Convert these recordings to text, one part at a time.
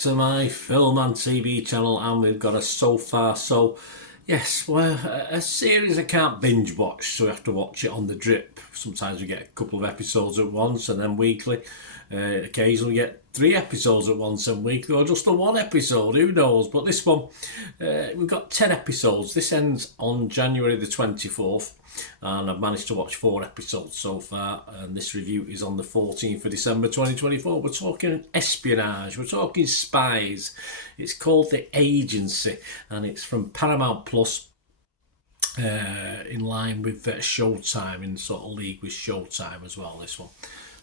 to my film and TV channel, and we've got a So Far So. Yes, well, a series I can't binge watch, so we have to watch it on the drip. Sometimes we get a couple of episodes at once and then weekly. Occasionally we get 3 episodes at once and weekly, or just the 1 episode, who knows. But this one, we've got 10 episodes. This ends on January the 24th. And I've managed to watch 4 episodes so far, and this review is on the 14th of December 2024. We're talking espionage, we're talking spies. It's called The Agency, and it's from Paramount Plus, in line with Showtime, in sort of league with Showtime as well, this one.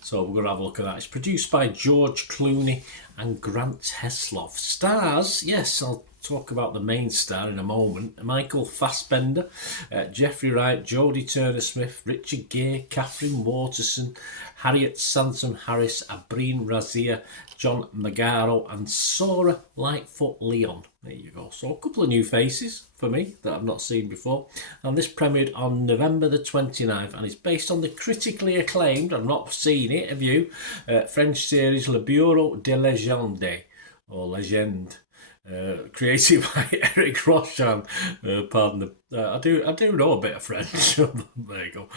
So we're going to have a look at that. It's produced by George Clooney and Grant Heslov. Stars, yes, I'll talk about the main star in a moment. Michael Fassbender, Jeffrey Wright, Jodie Turner-Smith, Richard Gere, Catherine Waterston, Harriet Sansom-Harris, Abreen Razia, John Magaro and Sora Lightfoot-Leon. There you go. So a couple of new faces for me that I've not seen before. And this premiered on November the 29th and is based on the critically acclaimed, I've not seen it, have you? French series Le Bureau de Légende, or Legende. Created by Eric Rochon. Pardon the... I do know a bit of French. There you go.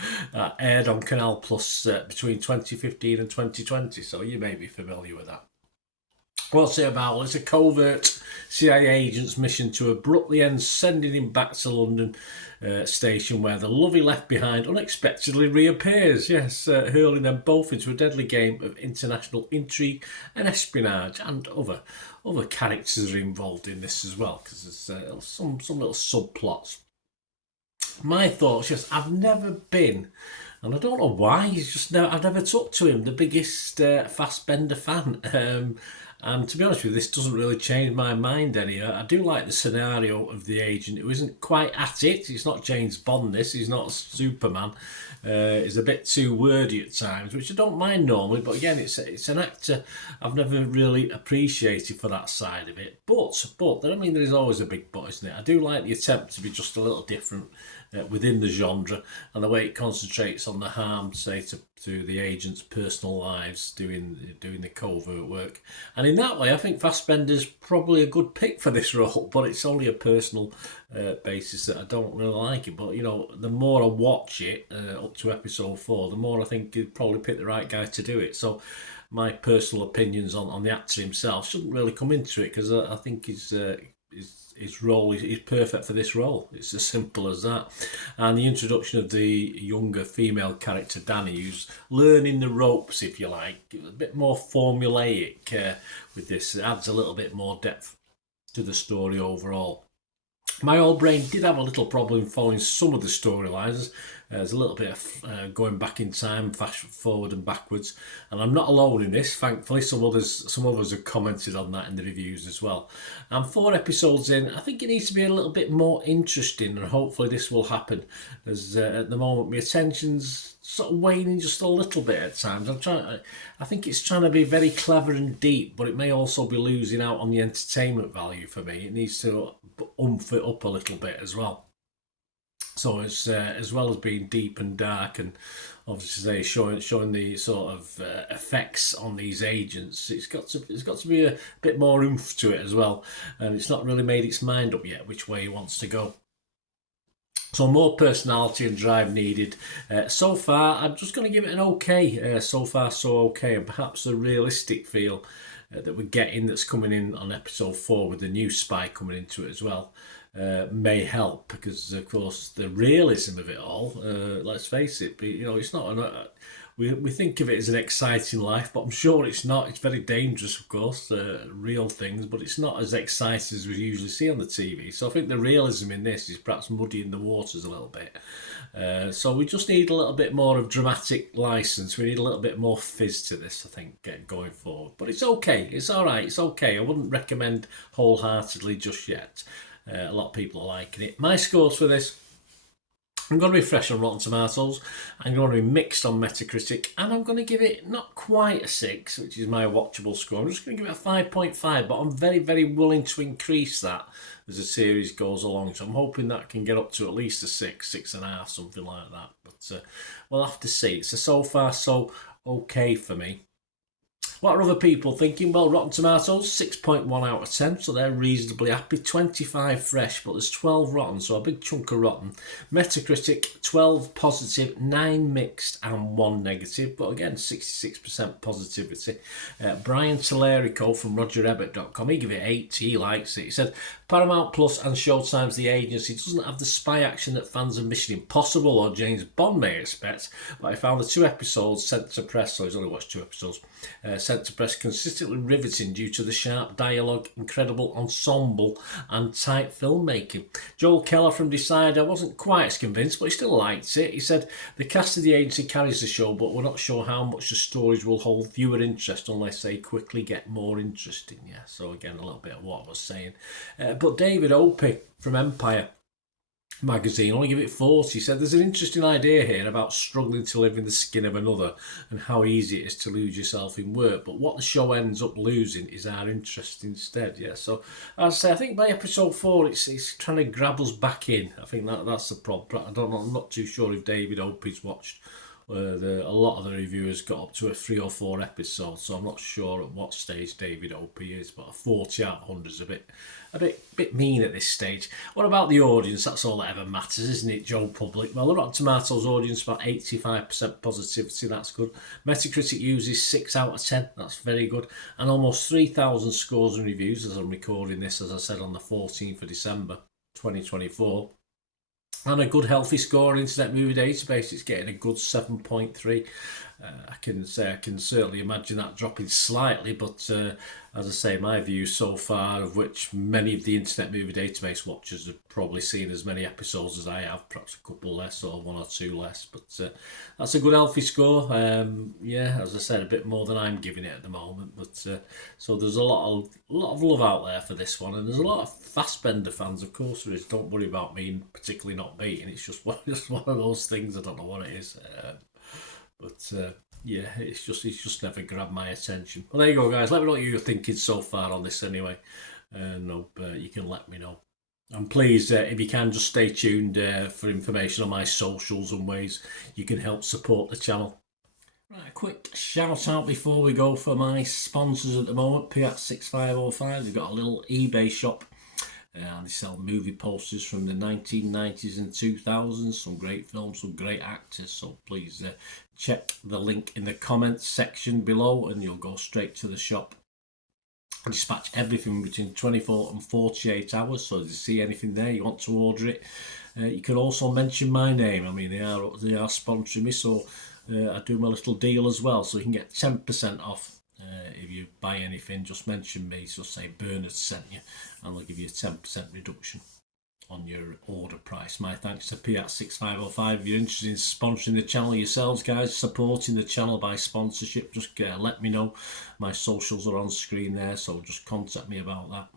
Aired on Canal Plus between 2015 and 2020, so you may be familiar with that. What's it about? Well, it's a covert CIA agent's mission to abruptly end sending him back to London station, where the love he left behind unexpectedly reappears. Yes, hurling them both into a deadly game of international intrigue and espionage, and other characters are involved in this as well, because there's some little subplots. My thoughts, yes, I've never been, and I don't know why, I've never took to him, the biggest Fassbender fan. And to be honest with you, this doesn't really change my mind any. I do like the scenario of the agent who isn't quite at it. He's not James Bond, he's not Superman. He's a bit too wordy at times, which I don't mind normally. But again, it's an actor I've never really appreciated for that side of it. But I mean, there is always a big but, isn't it? I do like the attempt to be just a little different within the genre, and the way it concentrates on the harm, say, to the agents' personal lives, doing the covert work. And in that way, I think Fassbender's probably a good pick for this role, but it's only a personal basis that I don't really like it. But, you know, the more I watch it, up to episode 4, the more I think he'd probably pick the right guy to do it. So my personal opinions on the actor himself shouldn't really come into it, because I think his role is perfect for this role. It's as simple as that. And the introduction of the younger female character, Danny, who's learning the ropes, if you like, a bit more formulaic with this. It adds a little bit more depth to the story overall. My old brain did have a little problem following some of the storylines. There's a little bit of going back in time, fast forward and backwards, and I'm not alone in this. Thankfully, some others have commented on that in the reviews as well. And 4 episodes in, I think it needs to be a little bit more interesting, and hopefully this will happen. As at the moment, my attention's sort of waning just a little bit at times. I think it's trying to be very clever and deep, but it may also be losing out on the entertainment value for me. It needs to oomph it up a little bit as well. So it's as well as being deep and dark, and obviously showing the sort of effects on these agents, it's got to be a bit more oomph to it as well. And it's not really made its mind up yet which way it wants to go. So more personality and drive needed. So far, I'm just going to give it an okay. So far, so okay, and perhaps a realistic feel that we're getting that's coming in on episode 4 with the new spy coming into it as well. May help, because of course the realism of it all, let's face it, you know, it's not we think of it as an exciting life, but I'm sure it's not. It's very dangerous, of course, real things, but it's not as exciting as we usually see on the TV. So I think the realism in this is perhaps muddying the waters a little bit. So we just need a little bit more of dramatic license. We need a little bit more fizz to this, I think, going forward. But it's okay. It's all right. It's okay. I wouldn't recommend wholeheartedly just yet. A lot of people are liking it. My scores for this, I'm going to be fresh on Rotten Tomatoes, I'm going to be mixed on Metacritic, and I'm going to give it not quite a 6, which is my watchable score. I'm just going to give it a 5.5, but I'm very, very willing to increase that as the series goes along. So I'm hoping that can get up to at least a 6, 6.5, something like that. But we'll have to see. It's a so far so okay for me. What are other people thinking? Well, Rotten Tomatoes, 6.1 out of 10, so they're reasonably happy. 25 fresh, but there's 12 rotten, so a big chunk of rotten. Metacritic, 12 positive, 9 mixed, and 1 negative, but again, 66% positivity. Brian Tellerico from RogerEbbett.com, he gave it 8, he likes it. He said, Paramount Plus and Showtime's The Agency doesn't have the spy action that fans of Mission Impossible or James Bond may expect, but I found the 2 episodes sent to press, so he's only watched 2 episodes, sent to press consistently riveting due to the sharp dialogue, incredible ensemble and tight filmmaking. Joel Keller from Decider wasn't quite as convinced, but he still liked it. He said, the cast of The Agency carries the show, but we're not sure how much the stories will hold viewer interest unless they quickly get more interesting. Yeah, so again, a little bit of what I was saying. But David Opie from Empire magazine only give it 40. He said there's an interesting idea here about struggling to live in the skin of another and how easy it is to lose yourself in work, but what the show ends up losing is our interest instead. Yeah, so as I say, I think by episode 4 it's trying to grab us back in. I think that's the problem. I don't know, I'm not too sure if David Opie's watched a lot of the reviewers got up to a 3 or 4 episodes, so I'm not sure at what stage David Opie is, but a 40 out of 100 is a bit mean at this stage. What about the audience? That's all that ever matters, isn't it, Joe Public? Well, the Rotten Tomatoes audience, about 85% positivity, that's good. Metacritic uses 6 out of 10, that's very good. And almost 3,000 scores and reviews as I'm recording this, as I said, on the 14th of December 2024. And a good healthy score on Internet Movie Database, it's getting a good 7.3. I can certainly imagine that dropping slightly, but as I say, my view so far, of which many of the Internet Movie Database watchers have probably seen as many episodes as I have, perhaps a couple less or 1 or 2 less, but that's a good healthy score. Yeah, as I said, a bit more than I'm giving it at the moment, but so there's a lot of love out there for this one, and there's a lot of Fassbender fans, of course there is. Don't worry about me particularly not beating. It's just one of those things. I don't know what it is. But yeah, it's just never grabbed my attention. Well, there you go, guys. Let me know what you're thinking so far on this anyway. You can let me know. And please, if you can, just stay tuned for information on my socials and ways you can help support the channel. Right, a quick shout out before we go for my sponsors at the moment. Piat6505, they've got a little eBay shop. And they sell movie posters from the 1990s and 2000s, some great films, some great actors, so please check the link in the comments section below and you'll go straight to the shop. I dispatch everything between 24 and 48 hours, so if you see anything there, you want to order it, you can also mention my name. I mean, they are sponsoring me, so I do my little deal as well, so you can get 10% off. If you buy anything, just mention me, just say Bernard sent you, and they'll give you a 10% reduction on your order price. My thanks to Piat6505. If you're interested in sponsoring the channel yourselves, guys, supporting the channel by sponsorship, just let me know. My socials are on screen there, so just contact me about that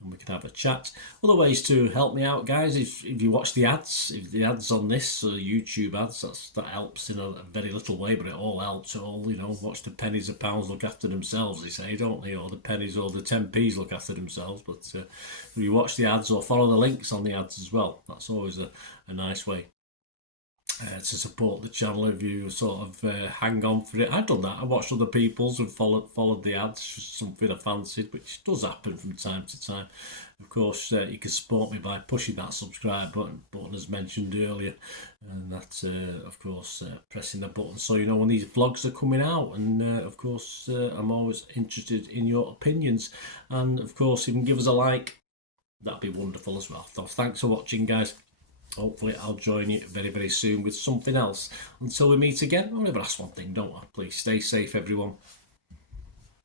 and we can have a chat. Other ways to help me out, guys, if you watch the ads, if the ads on this, YouTube ads, that helps in a very little way, but it all helps. It all, watch the pennies and pounds look after themselves, they say, don't they? Or the pennies or the 10p's look after themselves. But if you watch the ads or follow the links on the ads as well, that's always a nice way to support the channel. If you sort of hang on for it. I've done that. I watched other people's and followed the ads, just something I fancied, which does happen from time to time. Of course, you can support me by pushing that subscribe button as mentioned earlier, and that's of course pressing the button so you know when these vlogs are coming out. And of course I'm always interested in your opinions, and of course if you can give us a like, that'd be wonderful as well. So thanks for watching, guys. Hopefully I'll join you very, very soon with something else. Until we meet again, I'll never ask one thing, don't I? Please stay safe, everyone.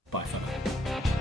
Bye for now.